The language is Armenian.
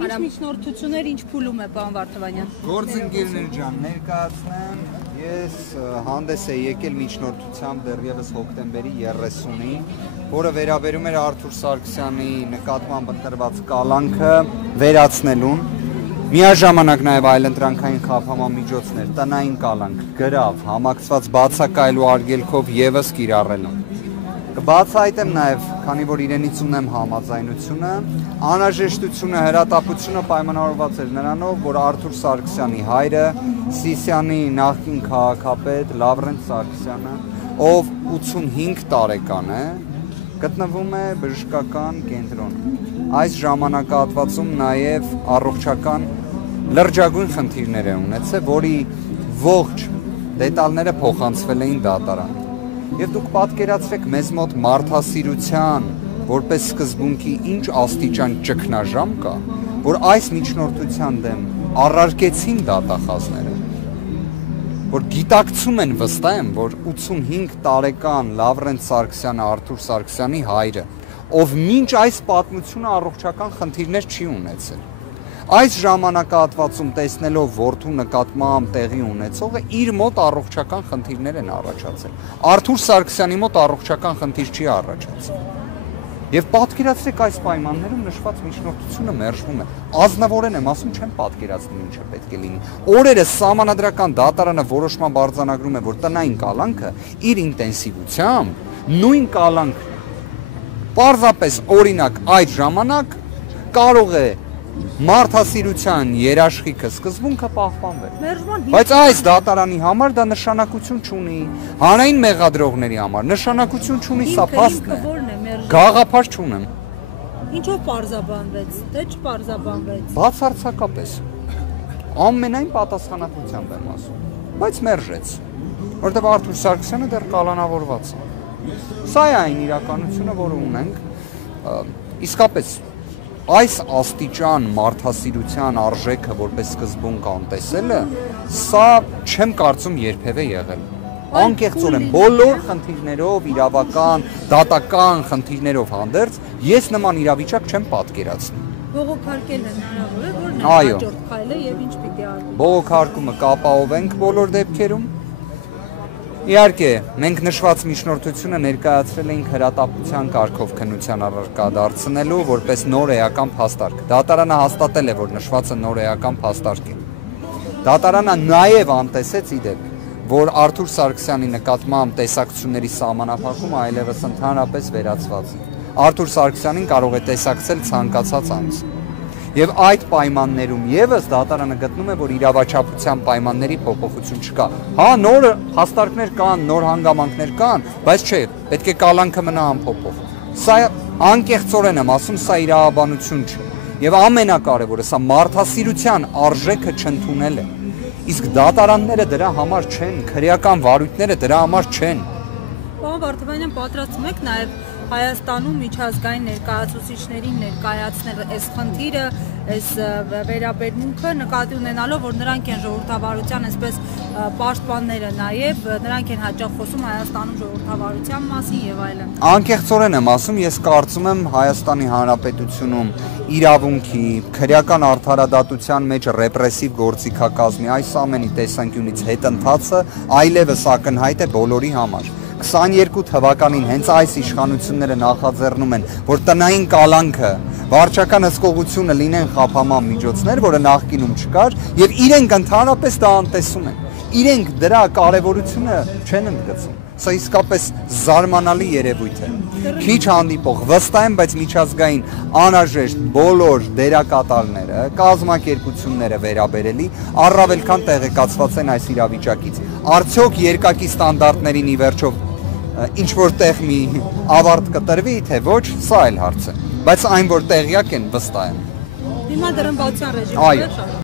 Ինչ միջնորդություններ, ինչ փուլում է պարոն Վարդանյան։ Գործընկերներ ջան, ներկայացնեմ, ես հանդես է եկել միջնորդությամբ դեռևս հոկտեմբերի 30-ին, որը վերաբերում էր Արթուր Սարգսյանի նկատմամբ ընտրված կալանքը վերացնելուն, միաժամանակ նաև այլընտրանքային խափանման միջոցներ, տնային կալանք, գրավ, համակցված բացակայելու արգելքով ևս կիրառելուն։ Կբացահայտեմ նաև, քանի որ իրենից ունեմ համաձայնությունը, անհրաժեշտությունը, հրատապությունը պայմանավորված էր նրանով, որ Արթուր Սարգսյանի հայրը, Սիսիանի նախկին քաղաքապետ Լավրենտ Սարգսյանը, ով 85 տարեկան է, գտնվում է բժշկական կենտրոնում։ Այս ժամանակահատվածում նաև առողջական լրջագույն խնդիրներ է ունեցել, որի ողջ դետալները փոխանցվել էին դատարան։ Եվ դուք պատկերացրեք մեզ մոտ մարդասիրության որպես սկզբունքի ինչ աստիճան ճգնաժամ կա, որ այս միջնորդության դեմ առարկեցին դատախազները, որ գիտակցում են վստահ եմ, որ 85 տարեկան Լավրենտ Սարգսյանը Արթուր Սարգսյանի հայրը, ով մինչ այս պատմությունը առողջական խնդիրներ չի ունեցել, այս ժամանակահատվածում տեսնելով որդու նկատմամբ տեղի ունեցողը իր մոտ առողջական խնդիրներ են առաջացել։ Արթուր Սարգսյանի մոտ առողջական խնդիր չի առաջացել։ Եվ պատկերացրեք այս պայմաններում նշված միջնորդությունը մերժվում է։ Ազնվորեն եմ ասում, չեմ պատկերացնում ինչը պետք է լինի։ Օրերս Սահմանադրական դատարանը որոշման արձանագրում է, որ տնային կալանքը իր ինտենսիվությամբ նույն կալանքն պարզապես օրինակ այդ ժամանակ կարող է մարդասիրության երաշխիքը սկզբունքը պահպանվել։ Բայց այս դատարանի համար դա նշանակություն չունի, հանրային մեղադրողների համար նշանակություն չունի, սա փաստ է։ Գաղափար չունեմ։ Ինչով պարզաբանվեց, թե չպարզաբանվեց։ Բացարձակապես։ Ամենայն պատասխանատվությամբ եմ ասում, բայց մերժեց, որտեղ Արթուր Սարգսյանը դեռ կալանավորված է։ Սա է այն իրականությունը, որը ունենք, իսկապես այս աստիճան մարդասիրության արժեքը որպես սկզբունք անտեսելը, սա չեմ կարծում երբևէ եղել։ Անկեղծորեն բոլոր խնդիրներով, իրավական, դատական խնդիրներով հանդերձ, ես նման իրավիճակ չեմ պատկերացնում։ Բողոքարկելն հնարավոր է, որն է հաջորդ քայլը եւ ինչ պիտի արվի։ Բողոքարկումը կապահովենք բոլոր դեպքերում։ Իհարկե, մենք նշված միջնորդությունը ներկայացրել էինք հրատապության կարգով քննության առարկա դարձնելու որպես նոր էական փաստարկ։ Դատարանը հաստատել է, որ նշվածը նոր էական փաստարկ է։ Դատարանը նաև անտեսեց իդեպ, որ Արթուր Սարգսյանի նկատմամբ տեսակցությունների սահմանափակումը այլևս ընդհանրապես վերացված է։ Արթուր Սարգսյանին կարող է տեսակցել ցանկացած անձ։ Եվ այդ պայմաններում ևս դատարանը գտնում է, որ իրավաչափության պայմանների փոփոխություն չկա։ Հա, նոր հաստարկներ կան, նոր հանգամանքներ կան, բայց չէ, պետք է կալանքը մնա անփոփոխ։ Սա անկեղծորեն եմ ասում, սա իրավաբանություն չէ։ Եվ ամենակարևորը, սա մարդասիրության արժեքը չընդունել է։ Իսկ դատարանները դրա համար չեն, քրեական վարույթները դրա համար չեն։ Պարոն Վարդանյան, պատրաստում եք նաև Հայաստանում միջազգային ներկայացուցիչներին ներկայացնել այս խնդիրը, այս վերաբերմունքը նկատի ունենալով, որ նրանք են ժողովրդավարության այսպես պաշտպանները նաև, նրանք են հաճախ խոսում Հայաստանում ժողովրդավարության մասին եւ այլն։ Անկեղծորեն եմ ասում, ես կարծում եմ Հայաստանի Հանրապետությունում իրավունքի, քրեական արդարադատության մեջ ռեպրեսիվ գործիքակազմի այս ամենի տեսանկյունից հետընթացը այլևս ակնհայտ է բոլորի համար։ 22 թվականին հենց այս իշխանությունները նախաձեռնում են, որ տնային կալանքը, վարչական հսկողությունը լինեն խափանման միջոցներ, որը նախկինում չկար, եւ իրենք ընդհանրապես դա անտեսում են։ Իրենք դրա կարևորությունը չեն ընդգծում։ Սա իսկապես զարմանալի երևույթ է։ Քիչ հանդիպող, վստահ եմ, բայց միջազգային անհրաժեշտ բոլոր դերակատարները, կազմակերպությունները վերաբերելի առավել քան տեղեկացված են այս իրավիճակից։ Արդյոք երկակի ստանդարտներին ի վերջո ինչ որտեղ մի ավարտ կտրվի, թե ոչ, սա այլ հարց է, բայց այն որ տեղյակ են վստահ եմ։ Հիմա դրամբացիան ռեժիմը